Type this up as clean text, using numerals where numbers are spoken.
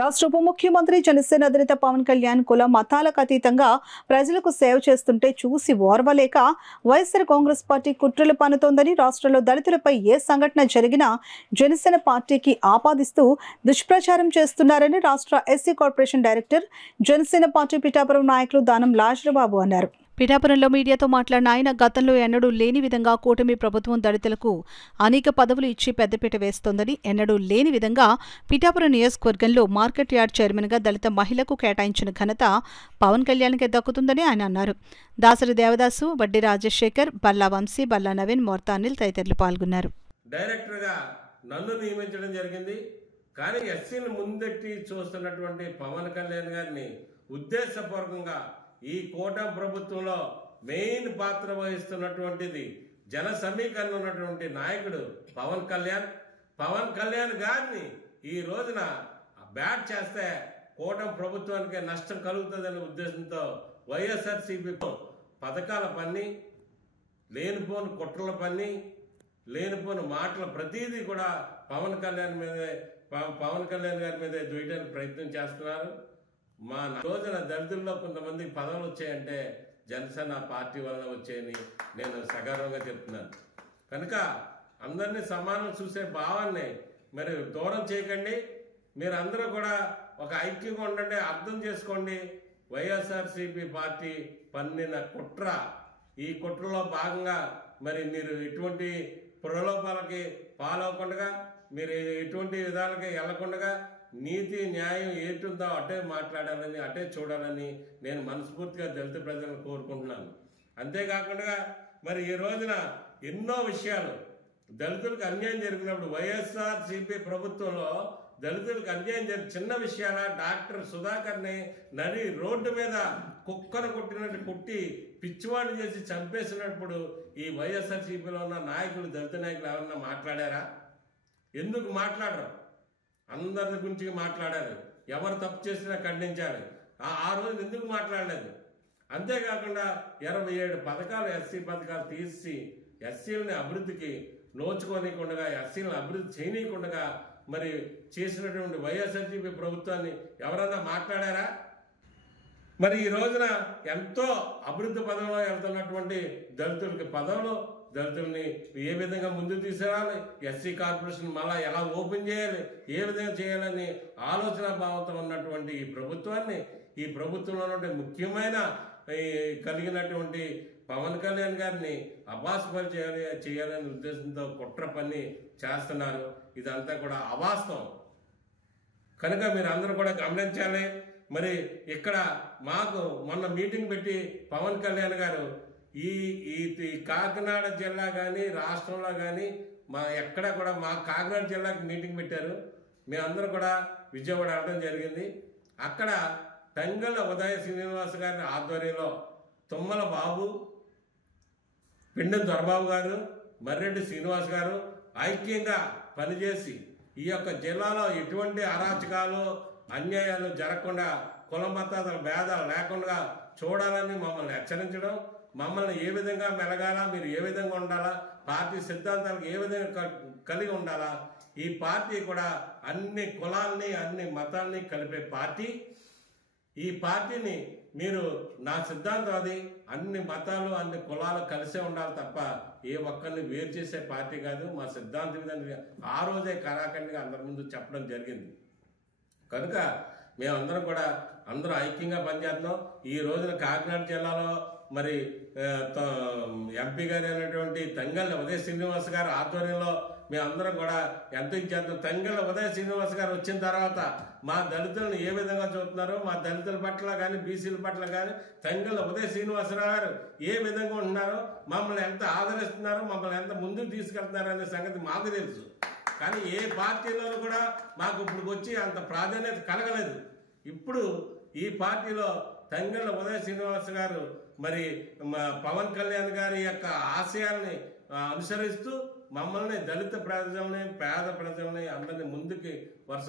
రాష్ట్ర ఉప ముఖ్యమంత్రి జనసేన అధినేత పవన్ కళ్యాణ్ కుల మతాలకు అతీతంగా ప్రజలకు సేవ చేస్తుంటే చూసి ఓర్వలేక వైఎస్ఆర్ కాంగ్రెస్ పార్టీ కుట్రలు పన్నుతోందని, రాష్ట్రంలో దళితులపై ఏ సంఘటన జరిగినా జనసేన పార్టీకి ఆపాదిస్తూ దుష్ప్రచారం చేస్తున్నారని రాష్ట్ర SC corporation director, Janasena party Pithapuram నాయకులు దానం లాజరబాబు అన్నారు. పిఠాపురంలో మీడియాతో మాట్లాడిన ఆయన, గతంలో ఎన్నడూ లేని విధంగా కూటమి ప్రభుత్వం దళితులకు అనేక పదవులు ఇచ్చి పెద్దపీట వేస్తోందని, ఎన్నడూ లేని విధంగా పిఠాపురం నియోజకవర్గంలో మార్కెట్ యార్డ్ చైర్మన్గా దళిత మహిళకు కేటాయించిన ఘనత పవన్ కళ్యాణ్కే దక్కుతుందని ఆయన అన్నారు. దాసరి దేవదాసు, వడ్డీ రాజశేఖర్, బల్లా వంశీ, బల్లా నవీన్, మోర్తానిల్ తదితరులు పాల్గొన్నారు. డైరెక్టర్గా నన్ను నియమించడం జరిగింది. కానీ ఎస్సీని ముందెట్టి చూస్తున్నటువంటి పవన్ కళ్యాణ్ గారిని ఉద్దేశపూర్వకంగా ఈ కూటమి ప్రభుత్వంలో మెయిన్ పాత్ర వహిస్తున్నటువంటిది జన సమీకరణ ఉన్నటువంటి నాయకుడు పవన్ కళ్యాణ్ గారిని ఈ రోజున బ్యాట్ చేస్తే కూటమి ప్రభుత్వానికి నష్టం కలుగుతుందనే ఉద్దేశంతో వైఎస్ఆర్సీపీ పథకాల పన్ని, లేనిపోని కుట్రల పన్ని, లేనిపోని మాటల ప్రతిదీ కూడా పవన్ కళ్యాణ్ గారి మీదే దూయడానికి ప్రయత్నం చేస్తున్నారు. మా రోజున దళితుల్లో కొంతమందికి పదవులు వచ్చాయంటే జనసేన పార్టీ వల్ల వచ్చాయని నేను సగర్వంగా చెప్తున్నాను. కనుక అందరినీ సమానం చూసే భావాన్ని మరి దూరం చేయకండి. మీరు అందరూ కూడా ఒక ఐక్యంగా ఉండండి, అర్థం చేసుకోండి. వైఎస్ఆర్సీపీ పార్టీ పన్నిన కుట్ర, ఈ కుట్రలో భాగంగా మరి మీరు ఎటువంటి ప్రలోభాలకి పాలవకుండా, మీరు ఎటువంటి విధాలకి వెళ్లకుండా నీతి న్యాయం ఏటుందో అటే మాట్లాడాలని, అటే చూడాలని నేను మనస్ఫూర్తిగా దళిత ప్రజలను కోరుకుంటున్నాను. అంతేకాకుండా మరి ఈ రోజున ఎన్నో విషయాలు దళితులకు అన్యాయం జరిగినప్పుడు వైఎస్ఆర్సీపీ ప్రభుత్వంలో దళితులకు అన్యాయం చిన్న విషయాల డాక్టర్ సుధాకర్ని నడి రోడ్డు మీద కుక్కను కొట్టినట్టు కొట్టి పిచ్చివాడిని చేసి చంపేసినప్పుడు ఈ వైఎస్ఆర్సీపీలో ఉన్న నాయకులు, దళిత నాయకులు ఎవరన్నా మాట్లాడారా? ఎందుకు మాట్లాడరు? అందరి గురించి మాట్లాడారు. ఎవరు తప్పు చేసినా ఖండించాలి. ఆ రోజు ఎందుకు మాట్లాడలేదు? అంతేకాకుండా 27 పథకాలు, ఎస్సీ పథకాలు తీసి ఎస్సీలని అభివృద్ధికి నోచుకోనికుండా, ఎస్సీలను అభివృద్ధి చేయనీయకుండా మరి చేసినటువంటి వైఎస్ఆర్సీపీ ప్రభుత్వాన్ని ఎవరన్నా మాట్లాడారా? మరి ఈ రోజున ఎంతో అభివృద్ధి పదంలో వెళ్తున్నటువంటి దళితులకి పదవులు, దళితుల్ని ఏ విధంగా ముందుకు తీసుకురావాలి, ఎస్సీ కార్పొరేషన్ మళ్ళా ఎలా ఓపెన్ చేయాలి, ఏ విధంగా చేయాలని ఆలోచన భావంతో ఉన్నటువంటి ఈ ప్రభుత్వాన్ని, ఈ ప్రభుత్వంలో ముఖ్యమైన కలిగినటువంటి పవన్ కళ్యాణ్ గారిని అపాస్పరి చేయాలనే ఉద్దేశంతో కుట్ర పని చేస్తున్నారు. ఇదంతా కూడా అవాస్తవం. కనుక మీరు అందరూ కూడా గమనించాలి. మరి ఇక్కడ మాకు మొన్న మీటింగ్ పెట్టి పవన్ కళ్యాణ్ గారు ఈ కాకినాడ జిల్లా కానీ రాష్ట్రంలో కానీ ఎక్కడ కూడా మా కాకినాడ జిల్లాకి మీటింగ్ పెట్టారు. మేమందరూ కూడా విజయవాడ వెళ్ళడం జరిగింది. అక్కడ తంగళ్ళ ఉదయ శ్రీనివాస్ గారి ఆధ్వర్యంలో తుమ్మల బాబు, పిండం దొరబాబు గారు, మర్రెడ్డి శ్రీనివాస్ గారు ఐక్యంగా పనిచేసి ఈ యొక్క జిల్లాలో ఎటువంటి అరాచకాలు, అన్యాయాలు జరగకుండా, కుల మతాల భేదాలు లేకుండా చూడాలని మమ్మల్ని హెచ్చరించడం, మమ్మల్ని ఏ విధంగా మెలగాలా, మీరు ఏ విధంగా ఉండాలా, పార్టీ సిద్ధాంతాలకు ఏ విధంగా కలిగి ఉండాలా, ఈ పార్టీ కూడా అన్ని కులాల్ని, అన్ని మతాల్ని కలిపే పార్టీ. ఈ పార్టీని మీరు, నా సిద్ధాంతం అది, అన్ని మతాలు, అన్ని కులాలు కలిసే ఉండాలి తప్ప ఏ ఒక్కరిని వేరు చేసే పార్టీ కాదు. మా సిద్ధాంతం విధంగా ఆ రోజే కరాఖండిగా అందరి ముందు చెప్పడం జరిగింది. కనుక మేమందరం కూడా అందరూ ఐక్యంగా పనిచేస్తున్నాం. ఈ రోజున కాకినాడ జిల్లాలో మరి ఎంపీ గారు అయినటువంటి తంగళ్ళ ఉదయ శ్రీనివాస్ గారు ఆధ్వర్యంలో మేమందరం కూడా ఎంత ఇచ్చేద్దాం. తంగళ్ళ ఉదయ శ్రీనివాస్ గారు వచ్చిన తర్వాత మా దళితులను ఏ విధంగా చూస్తున్నారో, మా దళితుల పట్ల కానీ బీసీల పట్ల కానీ తంగళ్ళ ఉదయ శ్రీనివాసరావు గారు ఏ విధంగా ఉంటున్నారో, మమ్మల్ని ఎంత ఆదరిస్తున్నారో, మమ్మల్ని ఎంత ముందుకు తీసుకెళ్తున్నారో అనే సంగతి మాకు తెలుసు. కానీ ఏ పార్టీలోనూ కూడా మాకు ఇప్పుడు వచ్చి అంత ప్రాధాన్యత కలగలేదు. ఇప్పుడు ఈ పార్టీలో తంగళ్ళ ఉదయ శ్రీనివాస్ గారు మరి పవన్ కళ్యాణ్ గారి యొక్క ఆశయాల్ని అనుసరిస్తూ మమ్మల్ని, దళిత ప్రజల్ని, పేద ప్రజల్ని అందరినీ ముందుకి వరుస